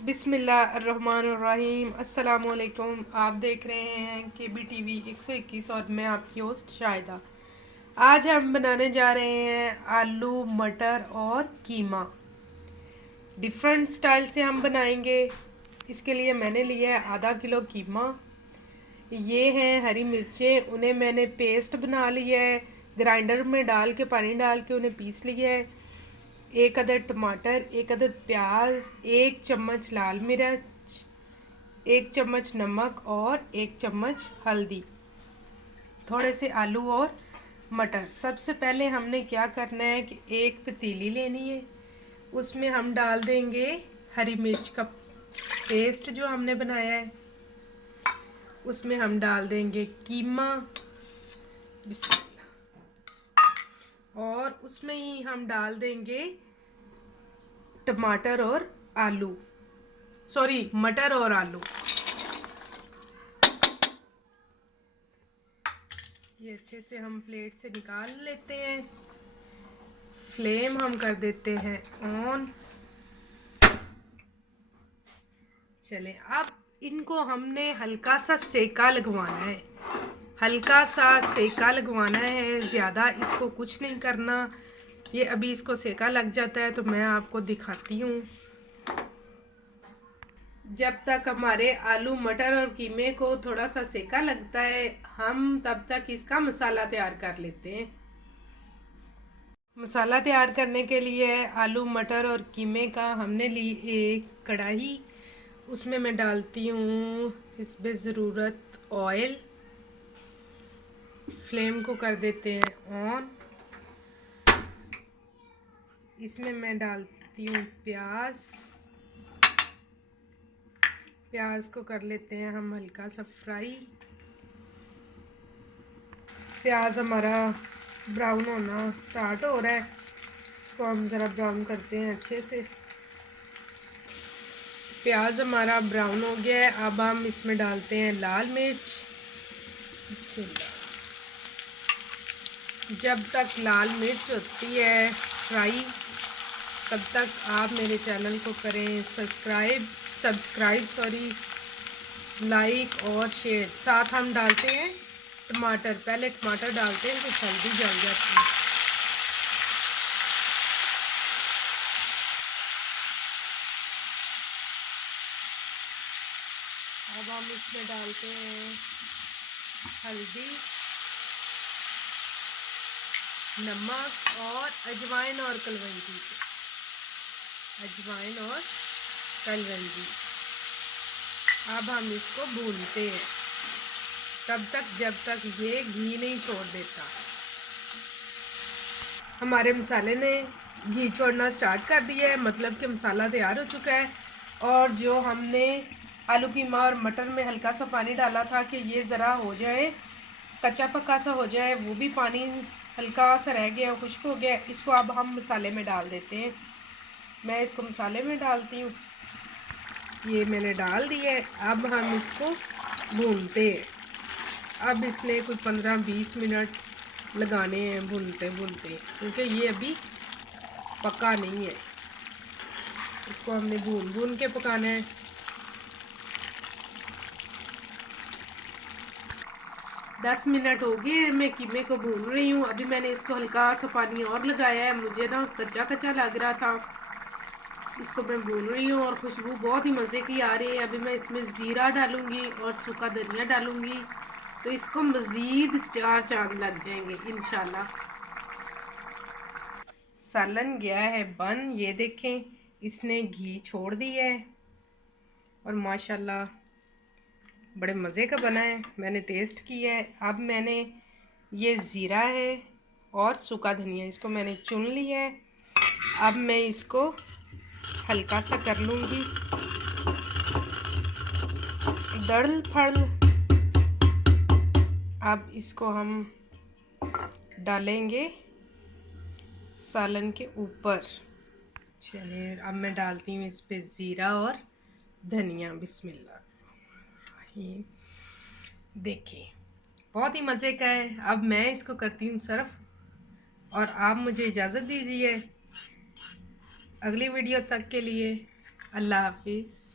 बिस्मिल्लाहिर्रहमानिर्रहीम। अस्सलामुअलैकुम। आप देख रहे हैं KBTV 121 और मैं आपकी होस्ट शाहिदा। आज हम बनाने जा रहे हैं आलू मटर और कीमा। डिफरेंट स्टाइल से हम बनाएंगे। इसके लिए मैंने लिया है आधा किलो कीमा। ये हैं हरी मिर्चें, उन्हें मैंने पेस्ट बना लिया है। ग्राइंडर में डाल के पानी डाल के उन्हें पीस लिया है। एक अदद टमाटर, एक अदद प्याज, एक चम्मच लाल मिर्च, एक चम्मच नमक और एक चम्मच हल्दी, थोड़े से आलू और मटर। सबसे पहले हमने क्या करना है कि एक पतीली लेनी है, उसमें हम डाल देंगे हरी मिर्च का पेस्ट जो हमने बनाया है। उसमें हम डाल देंगे कीमा, और उसमें ही हम डाल देंगे टमाटर और आलू, सॉरी मटर और आलू। ये अच्छे से हम प्लेट से निकाल लेते हैं। फ्लेम हम कर देते हैं ऑन। चले, अब इनको हमने हल्का सा सेका लगवाना है। हल्का सा सेका लगवाना है, ज़्यादा इसको कुछ नहीं करना। ये अभी इसको सेका लग जाता है तो मैं आपको दिखाती हूँ। जब तक हमारे आलू मटर और कीमे को थोड़ा सा सेका लगता है, हम तब तक इसका मसाला तैयार कर लेते हैं। मसाला तैयार करने के लिए आलू मटर और कीमे का हमने ली एक कढ़ाई। उसमें मैं डालती हूँ इसमें ज़रूरत ऑयल। फ्लेम को कर देते हैं ऑन। इसमें मैं डालती हूँ प्याज। प्याज को कर लेते हैं हम हल्का सा फ्राई। प्याज हमारा ब्राउन होना स्टार्ट हो रहा है, इसको हम ज़रा ब्राउन करते हैं अच्छे से। प्याज हमारा ब्राउन हो गया है। अब हम इसमें डालते हैं लाल मिर्च। जब तक लाल मिर्च होती है फ्राई, तब तक आप मेरे चैनल को करें सब्सक्राइब लाइक और शेयर। साथ हम डालते हैं टमाटर। पहले टमाटर डालते हैं तो जल्दी जल जाती है। अब हम इसमें डालते हैं हल्दी, नमक और अजवाइन और कलवंजी। अब हम इसको भूनते हैं तब तक जब तक ये घी नहीं छोड़ देता। हमारे मसाले ने घी छोड़ना स्टार्ट कर दिया है, मतलब कि मसाला तैयार हो चुका है। और जो हमने आलू कीमा और मटर में हल्का सा पानी डाला था कि ये ज़रा हो जाए, कच्चा पक्का सा हो जाए, वो भी पानी हल्का सा रह गया, खुश्क हो गया। इसको अब हम मसाले में डाल देते हैं। मैं इसको मसाले में डालती हूँ। ये मैंने डाल दिया है। अब हम इसको भूनते हैं। अब इसमें कुछ 15-20 मिनट लगाने हैं भूनते भूनते, क्योंकि ये अभी पका नहीं है। इसको हमने भून भून के पकाना है। दस मिनट हो गए मैं कीमे को भून रही हूँ। अभी मैंने इसको हल्का सा पानी और लगाया है, मुझे ना कच्चा कच्चा लग रहा था। इसको मैं भून रही हूँ और खुशबू बहुत ही मज़े की आ रही है। अभी मैं इसमें ज़ीरा डालूँगी और सूखा धनिया डालूँगी, तो इसको मज़ीद 4 चांद लग जाएंगे इंशाल्लाह। सालन गया है बन, ये देखें इसने घी छोड़ दिया है और माशाल्लाह बड़े मज़े का बना है। मैंने टेस्ट किया है। अब मैंने ये ज़ीरा है और सूखा धनिया, इसको मैंने चुन लिया है। अब मैं इसको हल्का सा कर लूँगी दड़ल फड़ल। अब इसको हम डालेंगे सालन के ऊपर। चलिए, अब मैं डालती हूँ इस पे ज़ीरा और धनिया। बिस्मिल्लाह। देखिए बहुत ही मज़े का है। अब मैं इसको करती हूँ सर्व और आप मुझे इजाज़त दीजिए। अगली वीडियो तक के लिए अल्लाह हाफिज़।